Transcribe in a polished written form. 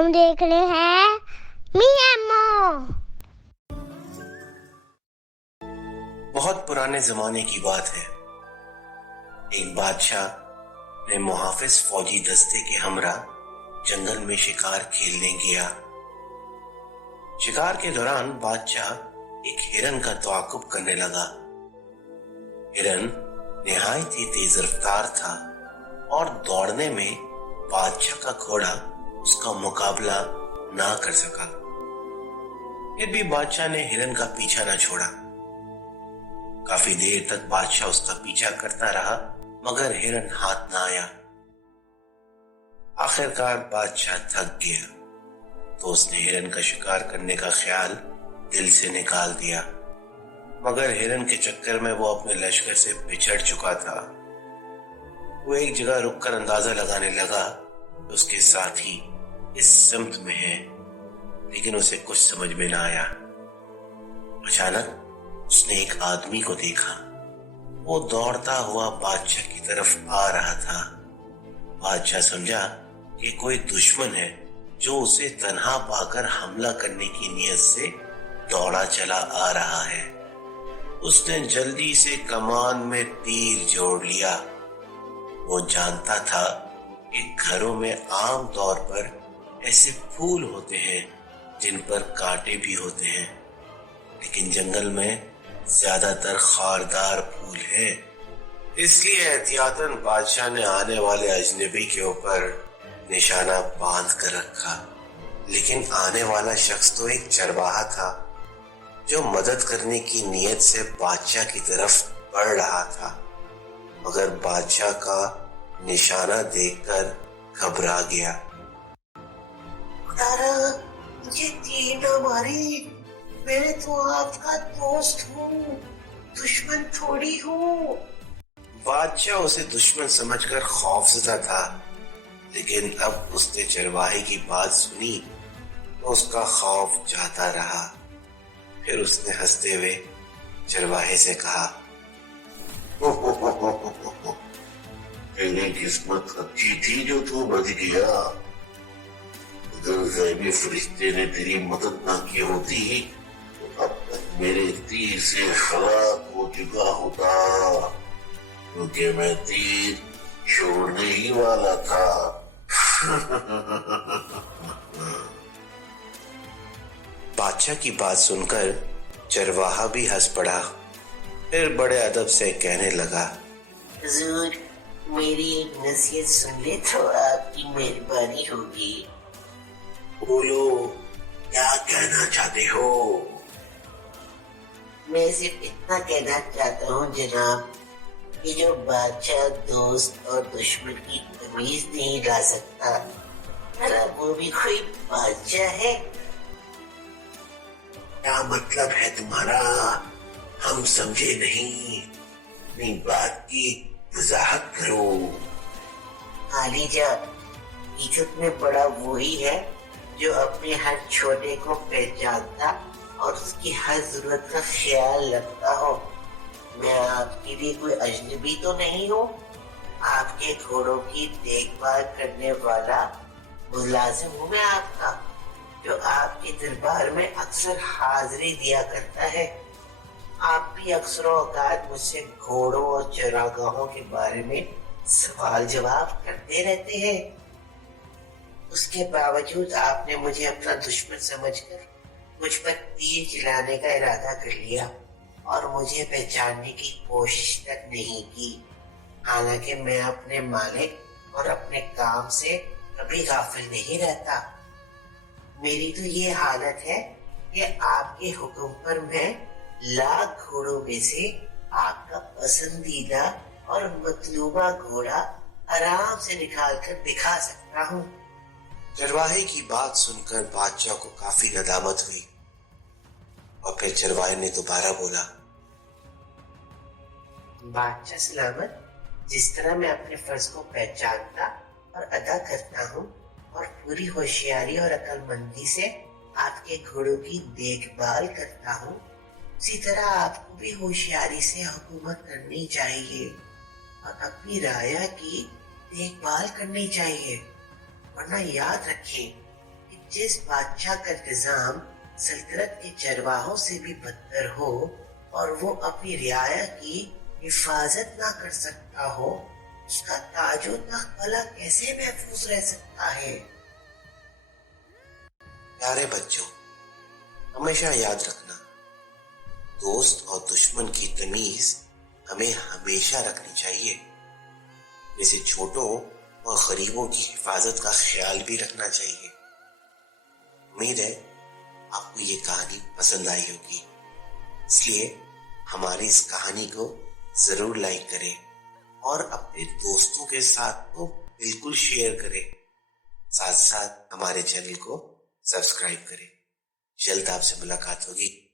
हम देख रहे हैं मियामो। बहुत पुराने जमाने की बात है। एक बादशाह ने मुहाफिज फौजी दस्ते के हमरा जंगल में शिकार खेलने गया। शिकार के दौरान बादशाह एक हिरन का तआकुब करने लगा। हिरन निहायत ही तेज रफ्तार था और दौड़ने में बादशाह का घोड़ा उसका मुकाबला ना कर सका। फिर भी बादशाह ने हिरन का पीछा न छोड़ा। काफी देर तक बादशाह उसका पीछा करता रहा मगर हिरन हाथ ना आया। आखिरकार बादशाह थक गया तो उसने हिरन का शिकार करने का ख्याल दिल से निकाल दिया, मगर हिरन के चक्कर में वो अपने लश्कर से बिछड़ चुका था। वो एक जगह रुककर अंदाजा लगाने लगा कि उसके साथी इस सिमत में है, लेकिन उसे कुछ समझ में ना आया। अचानक उसने एक आदमी को देखा। वो दौड़ता हुआ बादशाह की तरफ आ रहा था। बादशाह समझा कि कोई दुश्मन है जो उसे तन्हा पाकर हमला करने की नीयत से दौड़ा चला आ रहा है। उसने जल्दी से कमान में तीर जोड़ लिया। वो जानता था कि घरों में आम तौर पर ऐसे फूल होते हैं जिन पर कांटे भी होते हैं, लेकिन जंगल में ज्यादातर खारदार फूल है। इसलिए एहतियातन बादशाह ने आने वाले अजनबी के ऊपर निशाना बांध कर रखा। लेकिन आने वाला शख्स तो एक चरवाहा था जो मदद करने की नीयत से बादशाह की तरफ बढ़ रहा था, मगर बादशाह का निशाना देखकर घबरा गया। खुदारा, मुझे तीर न मारे, मैं तो आपका दोस्त हूँ, दुश्मन थोड़ी हूँ। बादशाह उसे दुश्मन समझकर खौफज़दा था, लेकिन अब उसने चरवाहे की बात सुनी तो उसका खौफ जाता रहा। फिर उसने हंसते हुए चरवाहे से कहा, तेरी किस्मत अच्छी थी जो तू बच गया। अगर ग़ैबी फरिश्ते ने तेरी मदद ना की होती तो अब तक मेरे तीर से हलाक हो चुका होता, क्योंकि मैं तीर छोड़ने ही वाला था। बादशाह की बात सुनकर चरवाहा भी हंस पड़ा। फिर बड़े अदब से कहने लगा, हुजूर, मेरी एक नसीहत सुन ले तो आपकी मेहरबानी होगी। बोलो, क्या कहना चाहते हो? मैं सिर्फ इतना कहना चाहता हूँ जनाब, कि जो बादशाह दोस्त और दुश्मन की तमीज नहीं ला सकता, भला वो भी कोई बादशाह है? क्या मतलब है तुम्हारा? हम समझे नहीं। अपनी बात की वजाहत करो। आलीजा, इज्जत में बड़ा वही है जो अपने हर छोटे को पहचानता और उसकी हर जरूरत का ख्याल रखता हो। मैं आपके लिए कोई अजनबी तो नहीं हूँ। आपके घोड़ों की देखभाल करने वाला मुलाजिम हूँ मैं आपका, जो आपके दरबार में अक्सर हाजिरी दिया करता है। आप भी अक्सर औकात मुझसे घोड़ों और चरागाहों के बारे में सवाल जवाब करते रहते हैं। उसके बावजूद आपने मुझे अपना दुश्मन समझकर मुझ पर तीर चलाने का इरादा कर लिया और मुझे पहचानने की कोशिश तक नहीं की। हालांकि मैं अपने मालिक और अपने काम से कभी गाफिल नहीं रहता। मेरी तो ये हालत है कि आपके हुक्म पर मैं लाख घोड़ों में से आपका पसंदीदा और मतलूबा घोड़ा आराम से निकाल कर दिखा सकता हूँ। चरवाहे की बात सुनकर बादशाह को काफी नदामत हुई और फिर चरवाहे ने दोबारा बोला, बादशाह सलामत, जिस तरह मैं अपने फर्ज को पहचानता और अदा करता हूँ और पूरी होशियारी और अक्लमंदी से आपके घोड़ों की देखभाल करता हूँ, उसी तरह आपको भी होशियारी से हुकूमत करनी चाहिए और अपनी राया की देखभाल करनी चाहिए। वरना याद रखें कि جس بادشاہ کا نظام سلطنت کے چرواہوں سے بھی بدتر ہو اور وہ اپنی رعایا کی حفاظت نہ کر سکتا ہو، اس کا تاج و تخت بھلا کیسے محفوظ رہ سکتا ہے؟ پیارے بچوں، ہمیشہ یاد رکھنا، دوست اور دشمن کی تمیز ہمیں ہمیشہ رکھنی چاہیے، جیسے چھوٹوں اور غریبوں کی حفاظت کا خیال بھی رکھنا چاہیے۔ امید ہے آپ کو یہ کہانی پسند آئی ہوگی، اس لیے ہماری اس کہانی کو ضرور لائک کریں اور اپنے دوستوں کے ساتھ تو بالکل شیئر کریں، ساتھ ساتھ ہمارے چینل کو سبسکرائب کریں۔ جلد آپ سے ملاقات ہوگی۔